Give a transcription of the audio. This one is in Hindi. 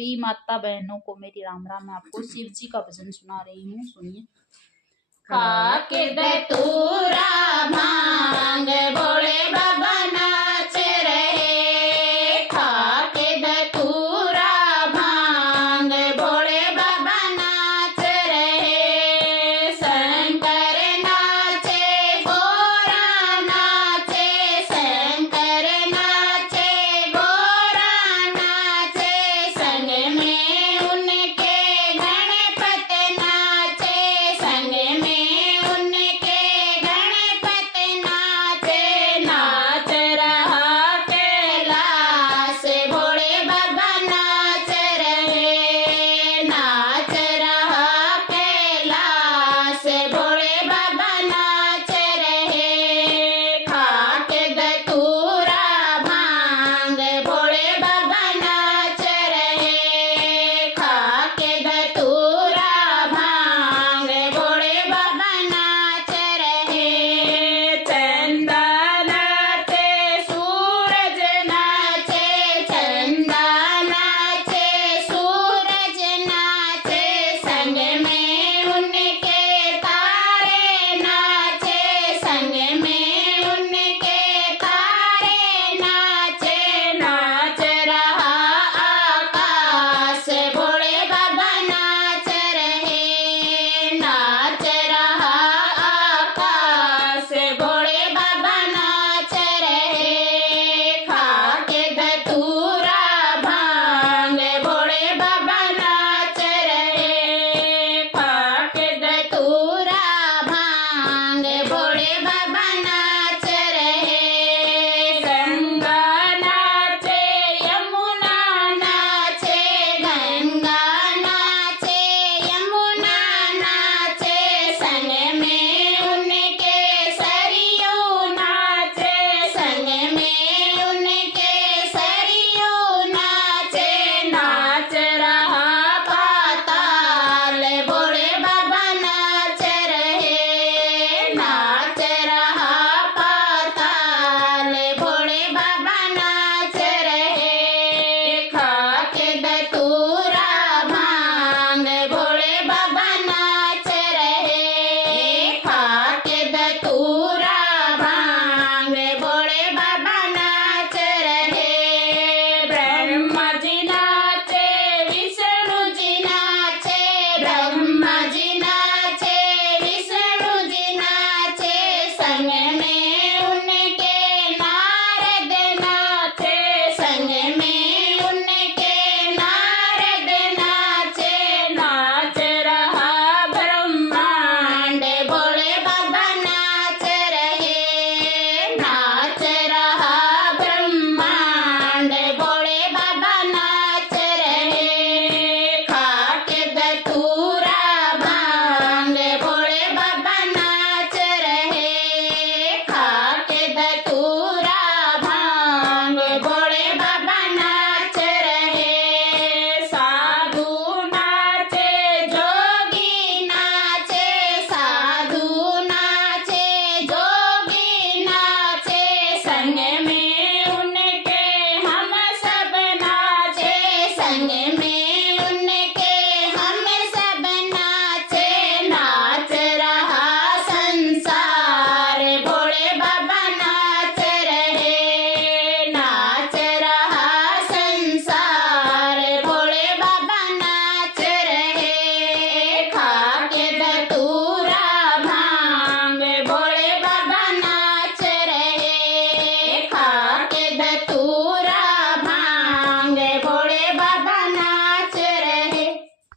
सभी माता बहनों को मेरी राम राम। मैं आपको शिव जी का भजन सुना रही हूँ, सुनिए। खाके धतूरा भांग भोले बाबा नाच रहे, खाके धतूरा भांग भोले बाबा नाच रहे। शंकर नाचे गोरा नाचे, शंकर नाचे गोरा नाचे, संग में उनके गणपत नाचे, संग में उनके गणपत नाचे। नाच रहा कैलाश भोले बाबा नाच रहे, नाच रहा कैलाश भोले बाबा नाच रहे। खाके धतूरा भांग भोले बाबा नाच रहे, खाके धतूरा भांग भोले बाबा नाच रहे। चंदा नाचे सूरज नाचे, चंदा नाचे सूरज नाचे, संग में उनके तारे नाचे, संग में उनके तारे नाचे। नाच रहा आकाश भोले बाबा नाच रहे, नाच रहा आकाश भोले बाबा नाच रहे। खाके धतूरा भांग भोले बाबा नाच रहे, खाके धतूरा भांग भोले बाबा नाच रहे। गंगा नाचे यमुना नाचे, गंगा नाचे यमुना नाचे, संग में उनके सरयू नाचे, संग में उनके सरयू नाचे। नाच रहा पाताल भोले बाबा नाच रहे, नाच रहा पाताल भोले बाबा नाच रहे। खाके धतूरा भांग भोले बाबा नाच रहे, खाके धतूरा भांग भोले बाबा नाच रहे। ब्रह्मा जी नाचे, विष्णु जी नाचे, ब्रह्मा जी नाचे, विष्णु जी नाचे, संग में उनके नारद नाचे, संग में उनके नारद नाचे। नाच रहा ब्रह्मांड भोले बाबा नाच रहे, नाच रहा ब्रह्मांड भोले बाबा नाच रहे। खाके धतूरा भांग भोले बाबा नाच रहे, खाके धतूरा भांग भोले बाबा नाच रहे। साधु नाचे, जोगी नाचे, साधु नाचे, जोगी नाचे, संग में उनके हम सब नाचे, संग में